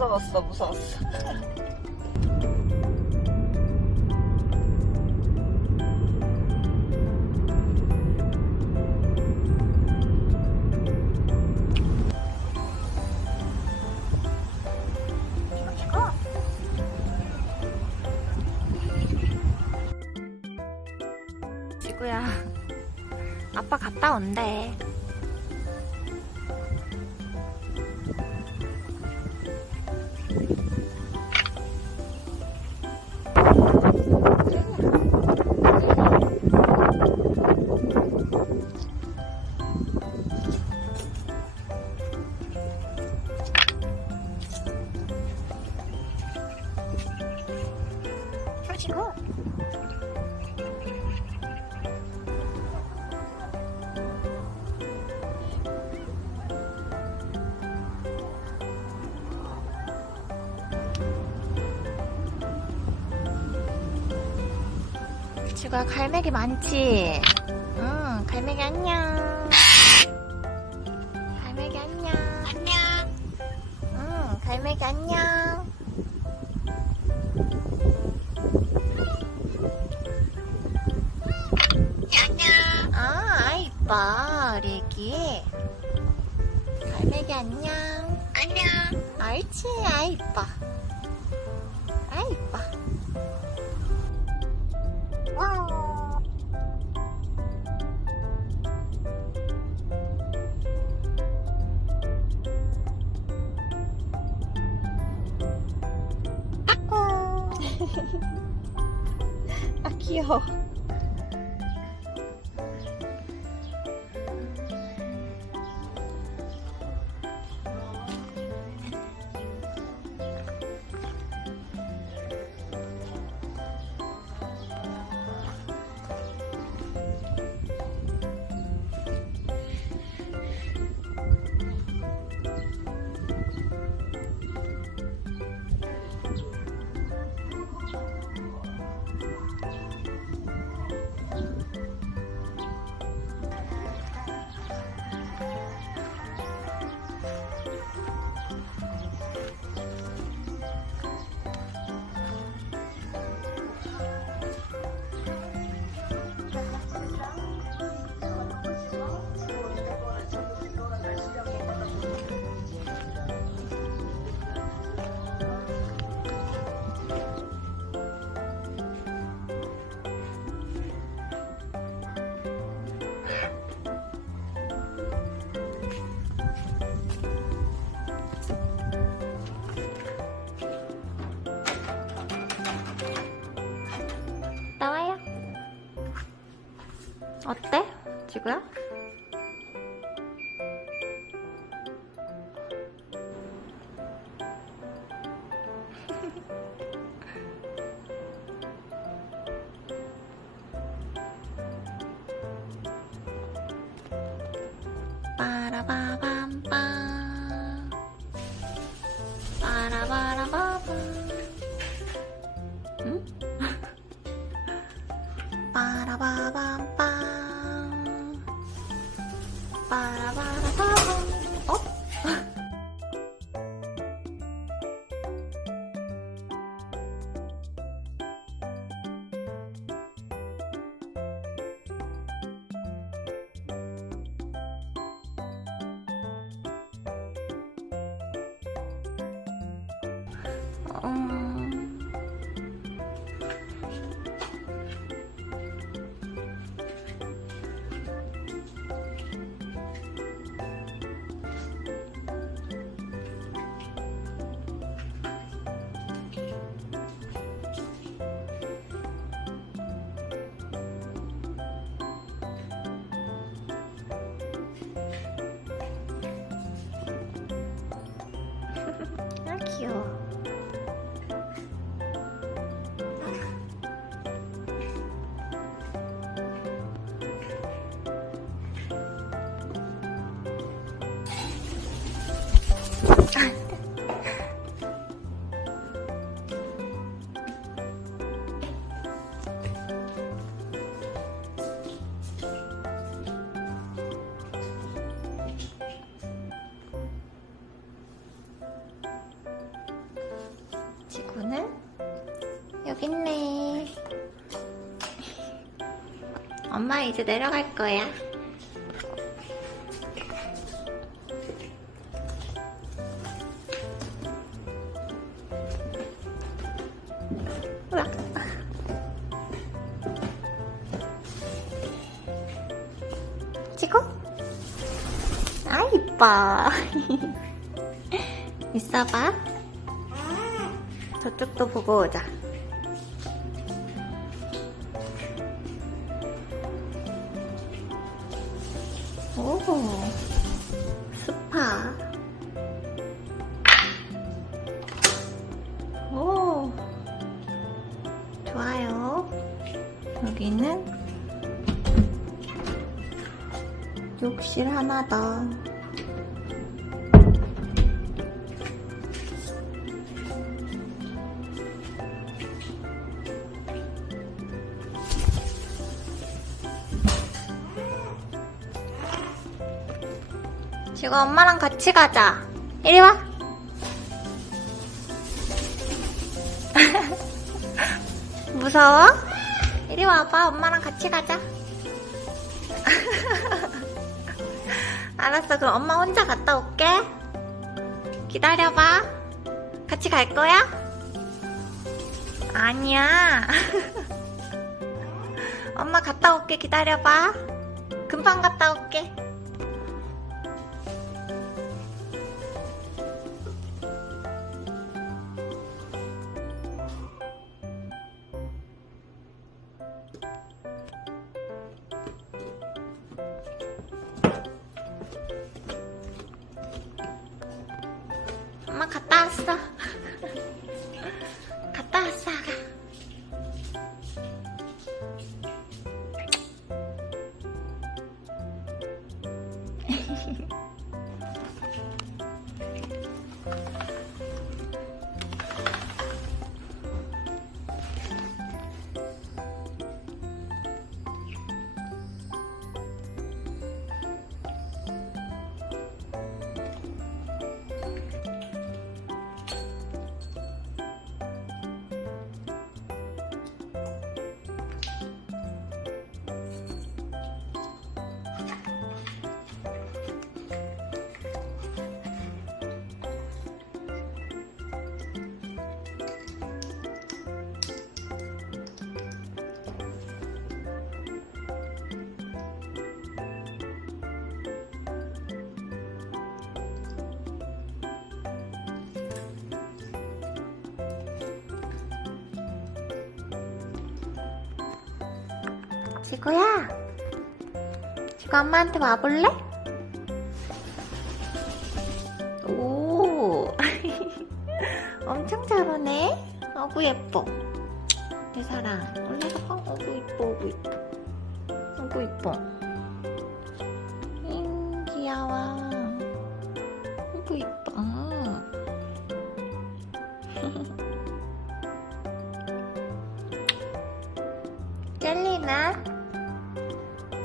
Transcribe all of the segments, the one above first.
무서웠어? 무서웠어. 지구야, 아빠 갔다 온대. フフフ。 지구야 갈매기 많지? 응 갈매기 안녕. 갈매기 안녕. 안녕 응 갈매기 안녕. 안녕 아 이뻐 우리 애기. 갈매기 안녕. 안녕. 옳지? 아 이뻐 아꾸. 어때? 嗯 엄마 이제 내려갈 거야. 찍어? 아, 이뻐. 있어봐. 저쪽도 보고 오자. 오, 스파. 오, 좋아요. 여기는 욕실 하나 더. 지금 엄마랑 같이 가자. 이리 와. 무서워? 이리 와봐. 엄마랑 같이 가자. 알았어. 그럼 엄마 혼자 갔다 올게. 기다려봐. 같이 갈 거야? 아니야. 엄마 갔다 올게. 기다려봐. 금방 갔다 올게. 갔다 지구야. 지구 엄마한테 와볼래? 오. 엄청 잘 오네. 어구 예뻐. 내 사랑. 올라가 봐. 어구 이뻐. 어구 이뻐. 어구 이뻐. 잉 귀여워. 어구 이뻐.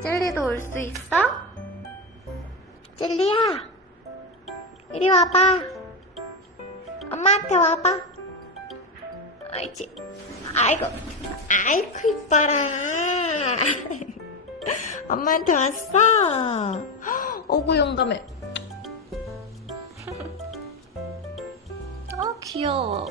젤리도 올 수 있어? 젤리야, 이리 와봐. 엄마한테 와봐. 아이지, 아이고, 아이고 이뻐라. 엄마한테 왔어. 어구 용감해. 어 귀여워.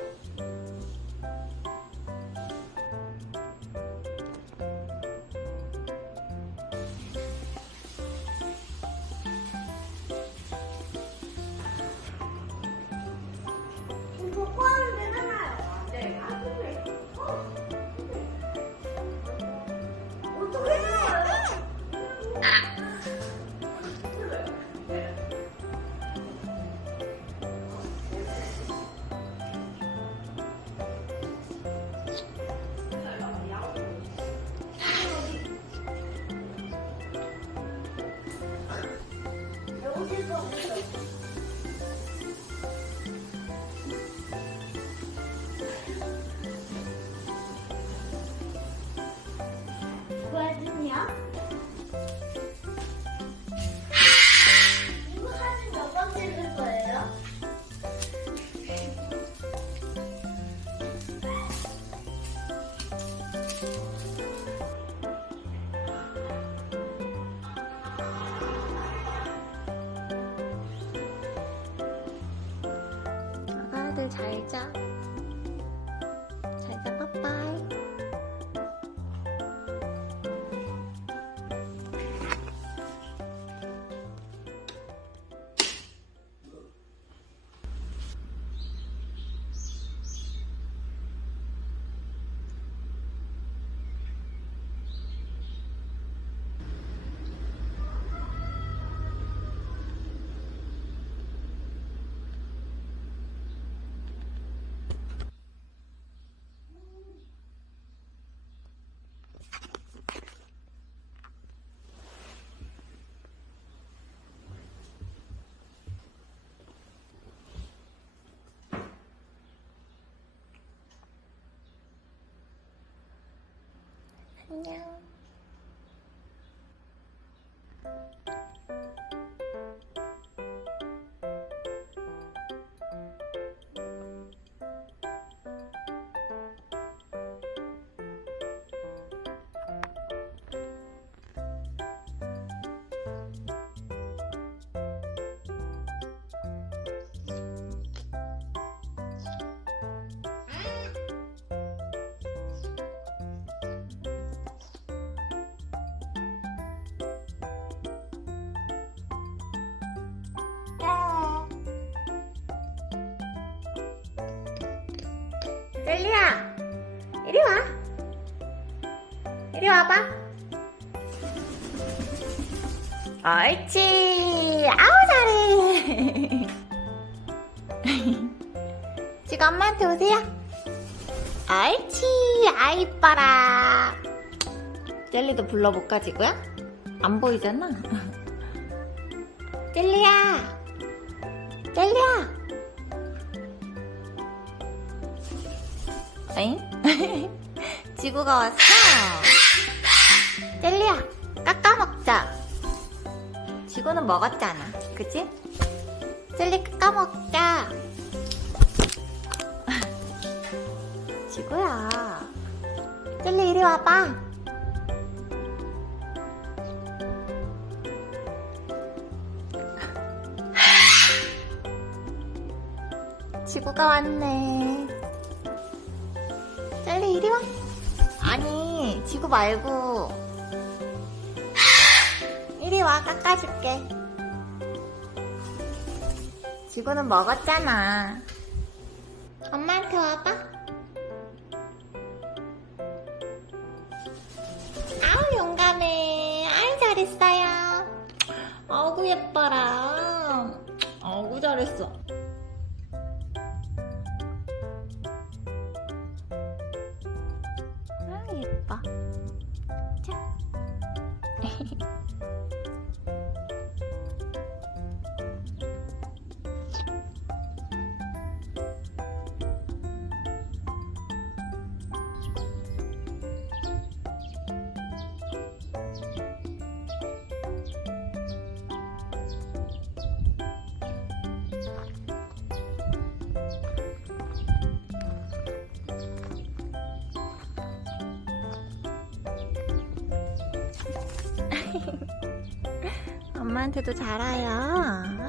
家。 안 셀리야, 이리 와. 이리 와봐. 옳지. 아우, 잘해. 지금 엄마한테 오세요. 옳지. 아, 이뻐라. 젤리도 불러볼까, 지구야? 안 보이잖아. 젤리야. 젤리야. 에잉? 지구가 왔어. 젤리야, 깎아 먹자. 지구는 먹었잖아. 그치? 젤리 깎아 먹자. 지구야. 젤리 이리 와봐. 지구가 왔네. 젤리 이리 와. 아니, 지구 말고. 이리 와, 깎아줄게. 지구는 먹었잖아. 엄마한테 와봐. 아우, 용감해. 아이, 잘했어요. 아구, 예뻐라. 아구, 잘했어. 아, 엄마한테도 잘와요.